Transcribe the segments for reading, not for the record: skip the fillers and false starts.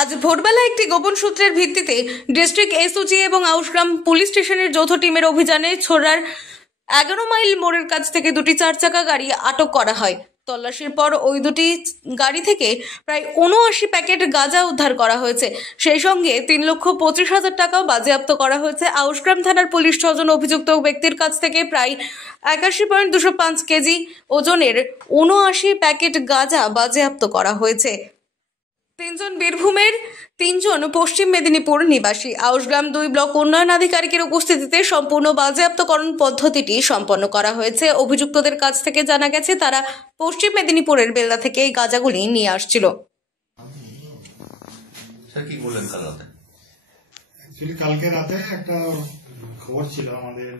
আজ ভোরবেলা একটি গোপন সূত্রের ভিত্তিতে ডিস্ট্রিক্ট এসওজি এবং আউশগ্রাম পুলিশ স্টেশনের যৌথ টিমের অভিযানে ছোড়ার 11 মাইল মোড়ের কাছ থেকে দুটি 4 চাকা গাড়ি আটক করা হয়। তল্লাশির পর ওই দুটি গাড়ি থেকে প্রায় 79 প্যাকেট গাঁজা উদ্ধার করা হয়েছে। সেই সঙ্গে 3,25,000 টাকাও বাজেয়াপ্ত করা হয়েছে। আউশগ্রাম থানার পুলিশ 6 জন অভিযুক্ত ব্যক্তির কাছ থেকে প্রায় 81.205 কেজি ওজনের 79 প্যাকেট গাঁজা বাজেয়াপ্ত করা হয়েছে। 3 জন বীরভূমের, 3 জন পশ্চিম মেদিনীপুর নিবাসী। আউশগ্রাম 2 ব্লক উন্নয়ন আধিকারিকের উপস্থিতিতে সম্পূর্ণ বাজেয়াপ্তকরণ পদ্ধতিটি সম্পন্ন করা হয়েছে। অভিযুক্তদের কাছ থেকে জানা গেছে তারা পশ্চিম মেদিনীপুরের বেলদা থেকে এই গাঁজাগুলি নিয়ে আসছিল। স্যার কি বললেন কাল রাতে? অ্যাকচুয়ালি কালকে রাতে একটা খবর ছিল আমাদের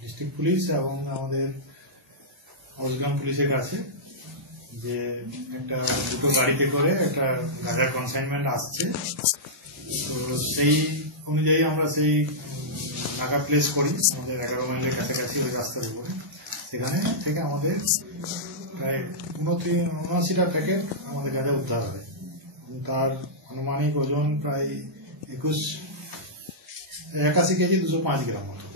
ডিস্ট্রিক্ট পুলিশ এবং আমাদের আউশগ্রাম পুলিশের কাছে যে একটা দুটো গাড়িতে করে একটা গাঁজার কনসাইনমেন্ট আসছে। তো সেই অনুযায়ী আমরা সেই নাকা প্লেস করি আমাদের 11 মাইলের কাছাকাছি ওই রাস্তার উপরে। সেখানে থেকে আমাদের প্রায় 79টা প্যাকেট আমাদের গাঁজা উদ্ধার হয়। তার আনুমানিক ওজন প্রায় 81 কেজি 205 গ্রাম মতো।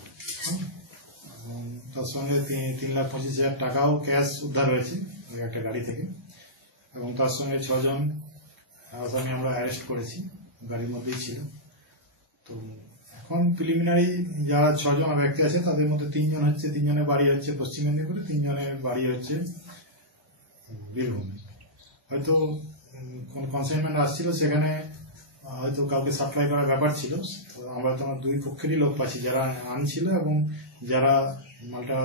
তার সঙ্গে 3,25,000 টাকাও ক্যাশ উদ্ধার হয়েছে ওই একটা গাড়ি থেকে, এবং তার সঙ্গে 6 জন আসামি আমরা অ্যারেস্ট করেছি, গাড়ির মধ্যেই ছিল। তো এখন প্রিলিমিনারি যারা 6 জন ব্যক্তি আছে তাদের মধ্যে 3 জন হচ্ছে, 3 জনের বাড়ি হচ্ছে পশ্চিম মেদিনীপুরে, 3 জনের বাড়ি হচ্ছে বীরভূমে। হয়তো কোন কনসাইনমেন্ট আসছিল সেখানে হয়তো কাউকে সাপ্লাই করার ব্যাপার ছিল। তো আমরা তো আমার 2 পক্ষেরই লোক পাচ্ছি, যারা আনছিল এবং যারা মালটা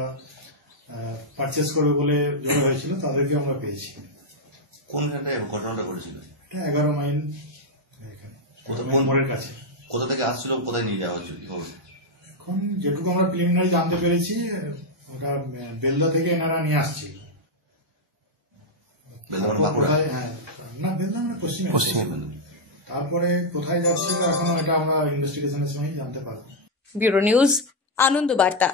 পারচেস করবে বলে জড়ো হয়েছিল তাদেরকে আমরা পেয়েছি। কোন জায়গায় ঘটনাটা ঘটেছিল? এটা 11 মাইল মোড়ের কাছে। কোথা থেকে আসছিল, কোথায় নিয়ে যাওয়া হয়েছিল? এখন যেটুকু আমরা প্রিলিমিনারি জানতে পেরেছি ওটা বেলদা থেকে এনারা নিয়ে আসছিল। হ্যাঁ, না বেলদা মানে পশ্চিমে। তারপরে কোথায় যাচ্ছিল এখনো এটা আমরা ইনভেস্টিগেশনের সময় জানতে পারবো। ব্যুরো নিউজ, আনন্দ বার্তা।